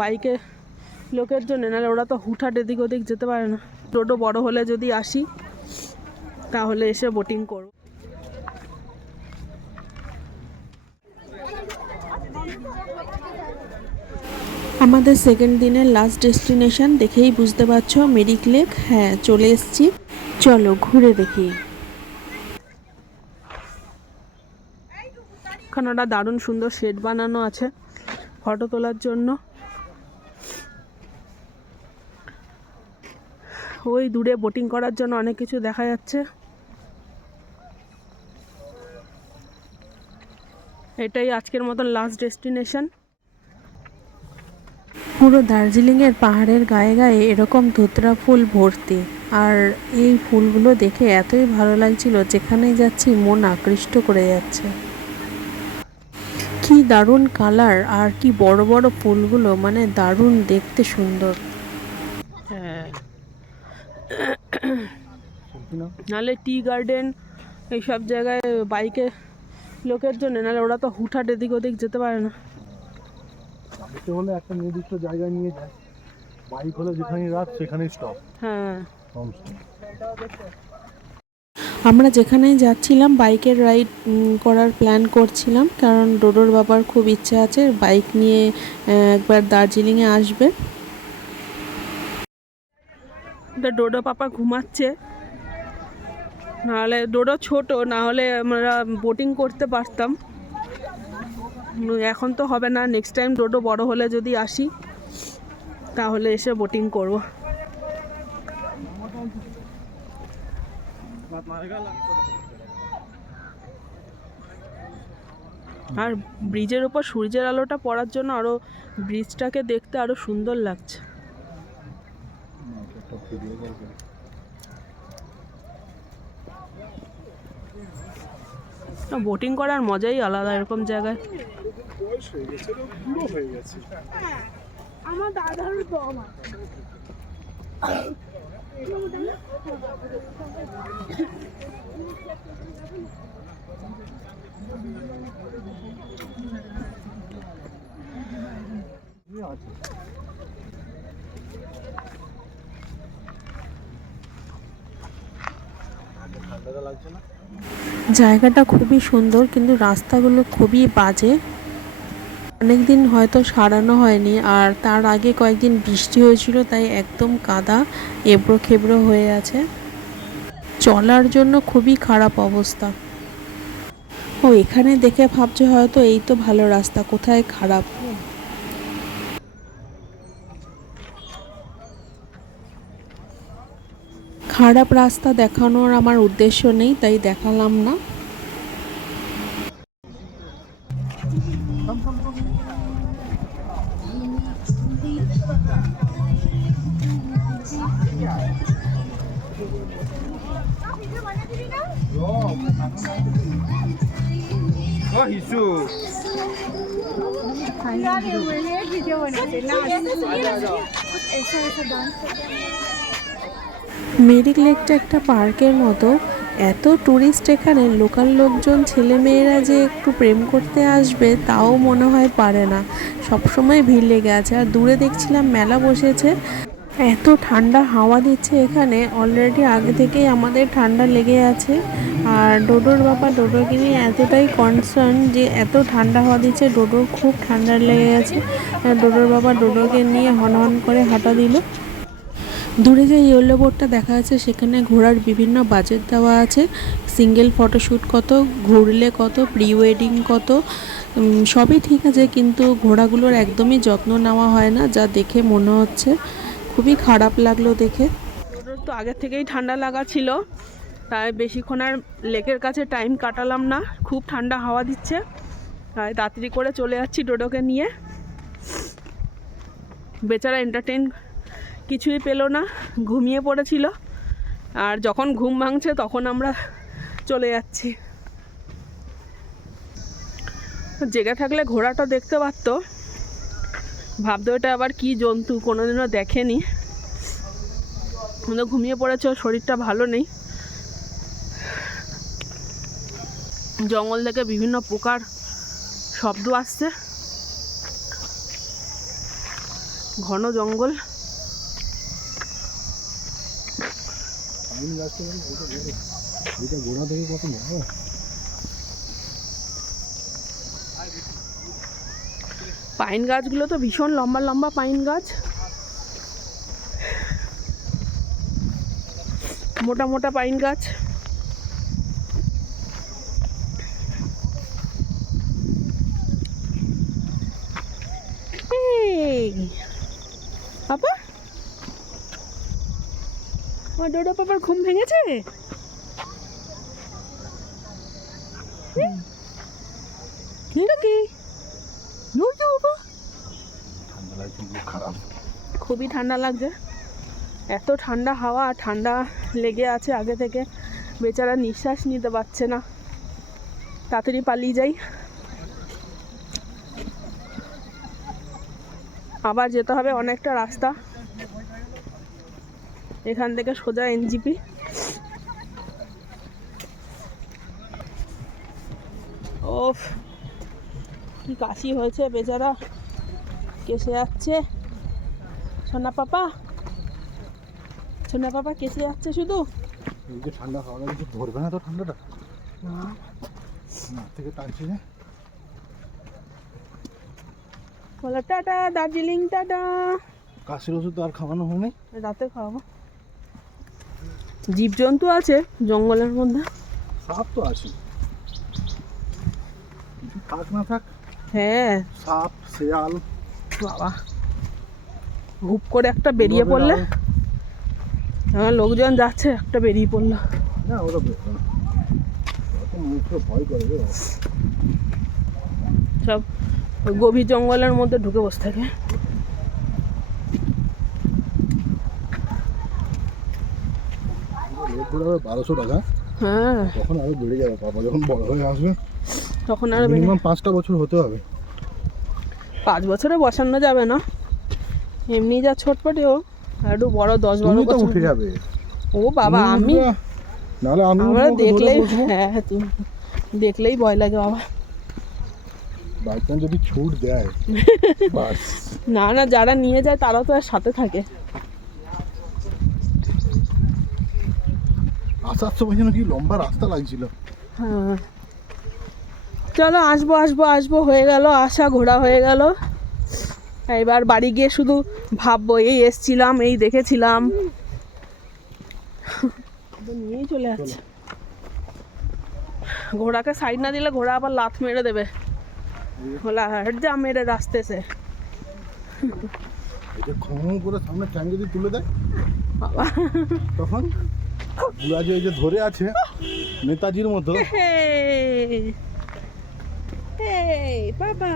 বাইকে লোকের জন্য, নাহলে ওরা তো হুটহাট এদিক ওদিক যেতে পারে না। টোটো বড় হলে যদি আসি তাহলে এসে বোটিং করব। আমাদের সেকেন্ড দিনের লাস্ট ডেস্টিনেশন দেখেই বুঝতে পারছো, মেরিক লেক। হ্যাঁ, চলে এসেছি, চলো ঘুরে দেখি। এখানে একটা দারুণ সুন্দর শেড বানানো আছে ফটো তোলার জন্য। ওই দূরে বোটিং করার জন্য অনেক কিছু দেখা যাচ্ছে। এটাই আজকের মতন লাস্ট ডেস্টিনেশন। পুরো দার্জিলিংয়ের পাহাড়ের গায়ে গায়ে এরকম ধুতরা ফুল ভর্তি, আর এই ফুলগুলো দেখে এতই ভালো লাগছিল, যেখানেই যাচ্ছি মন আকৃষ্ট করে যাচ্ছে। কি দারুণ কালার, আর কি বড় বড় ফুলগুলো, মানে দারুণ দেখতে সুন্দর। হ্যাঁ, নাহলে টি গার্ডেন এইসব জায়গায় বাইকে লোকের জন্য, নাহলে ওরা তো হুটহাট এদিক ওদিক যেতে পারে না। হলে একটা নির্দিষ্ট জায়গায় নিয়ে যায়, বাইক হলে যেখানেই রাত সেখানেই স্টপ। হ্যাঁ, আমরা যেখানেই যাচ্ছিলাম বাইকের রাইড করার প্ল্যান করছিলাম, কারণ ডোডোর বাবার খুব ইচ্ছা আছে বাইক নিয়ে একবার দার্জিলিংয়ে আসবে। ডোডো পাপা ঘুমাচ্ছে, নাহলে ডোডো ছোট, না হলে আমরা বোটিং করতে পারতাম। এখন তো হবে না, নেক্সট টাইম ডোডো বড় হলে যদি আসি তাহলে এসে বোটিং করব। আর ব্রিজের উপর সূর্যের আলোটা পড়ার জন্য আরো ব্রিজটাকে দেখতে আরো সুন্দর লাগছে। বোটিং করার মজাই আলাদা এরকম জায়গায়। আমার দাদার জায়গাটা খুবই সুন্দর, কিন্তু রাস্তাগুলো খুবই বাজে। অনেকদিন হয়তো সারানো হয়নি, আর তার আগে কয়েকদিন বৃষ্টি হয়েছিল, তাই একদম কাদা এবড়ো খেবড়ো হয়ে আছে। চলার জন্য খুবই খারাপ অবস্থা। ও এখানে দেখে ভাবছে হয়তো এই তো ভালো রাস্তা, কোথায় খারাপ। খারাপ রাস্তা দেখানোর আমার উদ্দেশ্য নেই, তাই দেখালাম না। মেরিক লেকটা একটা পার্কের মতো, এত টুরিস্ট এখানে, লোকাল লোকজন ছেলেমেয়েরা যে একটু প্রেম করতে আসবে তাও মনে হয় পারে না, সবসময় ভিড় লেগে আছে। আর দূরে দেখছিলাম মেলা বসেছে, এত ঠান্ডা হাওয়া দিচ্ছে এখানে, অলরেডি আগে থেকেই আমাদের ঠান্ডা লেগে আছে। আর ডোডোর বাবা ডোডোকে নিয়ে এতটাই কনসার্ন যে এত ঠান্ডা হাওয়া দিচ্ছে, ডোডোর খুব ঠান্ডা লেগে গেছে। ডোডোর বাবা ডোডোকে নিয়ে হন করে হাঁটা দিল। দূরে যে ইয়েলো বোর্ডটা দেখা যাচ্ছে, সেখানে ঘোরার বিভিন্ন বাজেট দেওয়া আছে। সিঙ্গেল ফটোশ্যুট কত, ঘুরলে কত, প্রি ওয়েডিং কত, সবই ঠিক আছে, কিন্তু ঘোড়াগুলোর একদমই যত্ন নেওয়া হয় না, যা দেখে মনে হচ্ছে। খুবই খারাপ লাগলো দেখে। ডোডোর তো আগের থেকেই ঠান্ডা লাগা ছিল, তাই বেশিক্ষণ আর লেকের কাছে টাইম কাটালাম না, খুব ঠান্ডা হাওয়া দিচ্ছে, তাই তাড়াতাড়ি করে চলে যাচ্ছি ডোডোকে নিয়ে। বেচারা এন্টারটেইন কিছুই পেলো না, ঘুমিয়ে পড়েছিল, আর যখন ঘুম ভাঙছে তখন আমরা চলে যাচ্ছি। জেগে থাকলে ঘোড়াটা দেখতে পারতো, ভাবতো এটা আবার কি জন্তু, কোনোদিনও দেখেনি, কিন্তু ঘুমিয়ে পড়েছে, শরীরটা ভালো নেই। জঙ্গল থেকে বিভিন্ন পোকার শব্দ আসছে। ঘন জঙ্গল। পাইন গাছটা মানে কত বড়, এটা গোড়া থেকে কত বড়। পাইন গাছগুলো তো ভীষণ লম্বা লম্বা পাইন গাছ, মোটা মোটা পাইন গাছ। পাপা, আমার ডোডো পাপার ঘুম ভেঙেছে। কি ঠান্ডা লাগছে, খুব খারাপ। খুবই ঠান্ডা লাগছে, এত ঠান্ডা হাওয়া, ঠান্ডা লেগে আছে আগে থেকে, বেচারা নিঃশ্বাস নিতে পারছে না। তাড়াতাড়ি পালিয়ে যাই, আবার যেতে হবে অনেকটা রাস্তা, এখান থেকে সোজা এনজিপি। ওফ, কি কাশি হয়েছে, বেচারা কেসে যাচ্ছে। সোনা পাপা, সোনা পাপা কেসে যাচ্ছে শুধু। এই যে ঠান্ডা হাওয়া কিছু ধরবে না তো, ঠান্ডাটা না থেকে টানছে যে। বলো টাটা দার্জিলিং, টাটা। কাশির ওষুধ তো আর খাওয়ানো হয়নি, রাতে খাওয়াবো। জীবজন্তু আছে জঙ্গলের মধ্যে, সাপ তো আছে, কিছু থাক না থাক। হ্যাঁ সাপ, শেয়াল, বাবা, হুপ করে একটা বেরিয়ে পড়লে, হ্যাঁ লোকজন যাচ্ছে, একটা বেরিয়ে পড়লো। না ওরা মুখে ভয় করে রে। সব ওই গভীর জঙ্গলের মধ্যে ঢুকে বসে থাকে। রেট পড়ে যাবে 1200 টাকা, হ্যাঁ তখন আরো বেড়ে যাবে বাবা, যখন বড় হয়ে আসবে তখন আর মিনিমাম 5টা বছর হতে হবে। 5 বছরে বসানো যাবে না, এমনি যা ছটপটে ও, একটু বড় 10-12 তুমি তো বছর উঠে যাবে। ও বাবা, আমি নাহলে আমি আমরা উঠবো, ধরে দেখলেই, বসবো। হ্যাঁ তুমি দেখলেই ভয় লাগে বাবা। বাই চান্স যদি ছুট দেয় বাস। না না, যারা নিয়ে যায় তারা তো আর সাথে থাকে। আসার সময় যেন কি লম্বা রাস্তা লাগছিল। হ্যাঁ চলো, আসবো আসবো আসবো, হয়ে গেল আসা, ঘোরা হয়ে গেল। এবার বাড়ি গিয়ে শুধু ভাববো, এই এসছিলাম, এই দেখেছিলাম, নিয়েই চলে যাচ্ছে। ঘোড়াকে সাইড না দিলে ঘোড়া আবার লাথ মেরে দেবে, বলা হট যা মেরে রাস্তে সে। এই যে খম করে সামনে ট্যাঙ্ক যদি তুলে দেয় বাবা, তখন পুরা যে এই যে ধরে আছে নেতাজির মতো। বাবা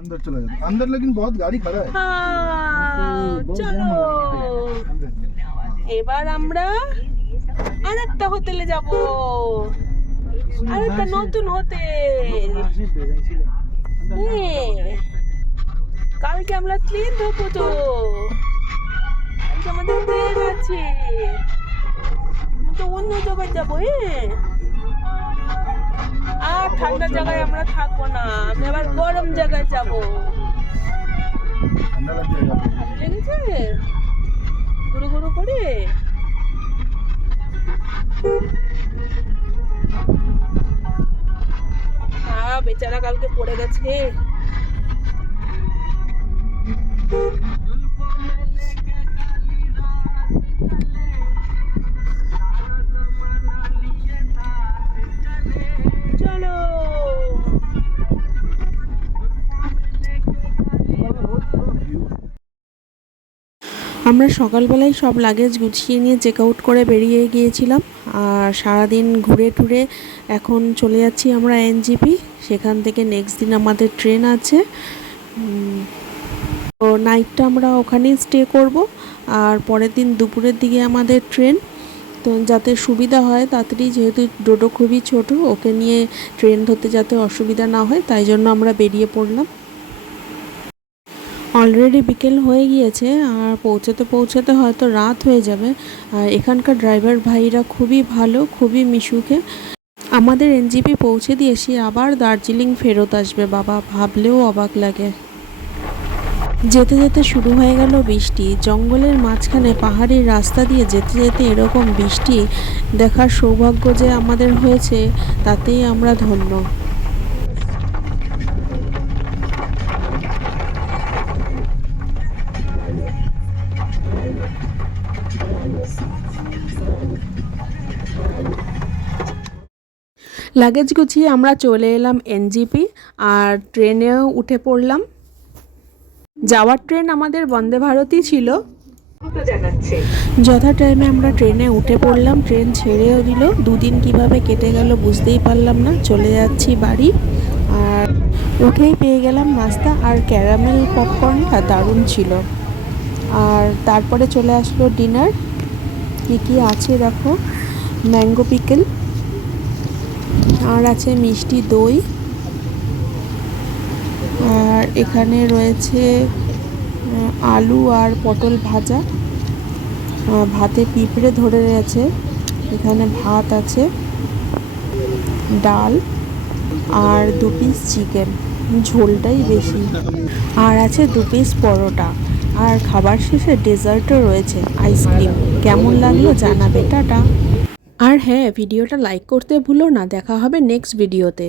अंदर चला जाता, अंदर लेकिन बहुत गाड़ी खड़ा है। চলো এবার আমরা আরেকটা হোটেলে যাব, আরেকটা নতুন হোটেল। কালকে আমরা ট্রেন ধরবো, তো কালকে আমাদের ট্রেন আছে, তো অন্য জায়গায় যাবো। আর ঠান্ডা জায়গায় আমরা থাকবো না, আমি আবার গরম জায়গায় যাবো। ठंडा लग जाएगा। লেগেছে গুরু গুরু করে। বেচারা কালকে পড়ে গেছে। চলো আমরা সকালবেলায় সব লাগেজ গুছিয়ে নিয়ে চেক আউট করে বেরিয়ে গিয়েছিলাম, আর সারাদিন ঘুরে টুরে এখন চলে যাচ্ছি আমরা এনজিপি। সেখান থেকে নেক্সট দিন আমাদের ট্রেন আছে, তো নাইটটা আমরা ওখানেই স্টে করব, আর পরের দিন দুপুরের দিকে আমাদের ট্রেন। তো যাতে সুবিধা হয় তাড়াতাড়ি, যেহেতু ডোডো খুবই ছোট, ওকে নিয়ে ট্রেন ধরতে যাতে অসুবিধা না হয়, তাই জন্য আমরা বেরিয়ে পড়লাম। অলরেডি বিকেল হয়ে গিয়েছে আর পৌঁছাতে পৌঁছাতে হয়তো রাত হয়ে যাবে। আর এখানকার ড্রাইভার ভাইরা খুবই ভালো, খুবই মিশুকে। আমাদের এনজিপি পৌঁছে দিয়ে সে আবার দার্জিলিং ফেরত আসবে, বাবা ভাবলেও অবাক লাগে। যেতে যেতে শুরু হয়ে গেল বৃষ্টি। জঙ্গলের মাঝখানে পাহাড়ি রাস্তা দিয়ে যেতে যেতে এরকম বৃষ্টি দেখার সৌভাগ্য যে আমাদের হয়েছে, তাতেই আমরা ধন্য। লাগেজ গুছিয়ে আমরা চলে এলাম এনজিপি আর ট্রেনেও উঠে পড়লাম। যাওয়ার ট্রেন আমাদের বন্দে ভারতই ছিল। যথা টাইমে আমরা ট্রেনে উঠে পড়লাম, ট্রেন ছেড়েও দিল। দুদিন কিভাবে কেটে গেল বুঝতেই পারলাম না। চলে যাচ্ছি বাড়ি। আর উঠেই পেয়ে গেলাম নাস্তা, আর ক্যারামেল পপকর্নটা দারুণ ছিল। আর তারপরে চলে আসলো ডিনার। কী কী আছে দেখো, ম্যাঙ্গো পিকেল, আর আছে মিষ্টি দই, আর এখানে রয়েছে আলু আর পটল ভাজা, ভাতে পিঁপড়ে ধরে রয়েছে। এখানে ভাত আছে, ডাল আর 2 পিস চিকেন, ঝোলটাই বেশি, আর আছে 2 পিস পরোটা। আর খাবার শেষে ডেজার্টও রয়েছে, আইসক্রিম। কেমন লাগলো জানাবে। টাটা। আর হ্যাঁ, ভিডিওটা লাইক করতে ভুলো না। দেখা হবে নেক্সট ভিডিওতে।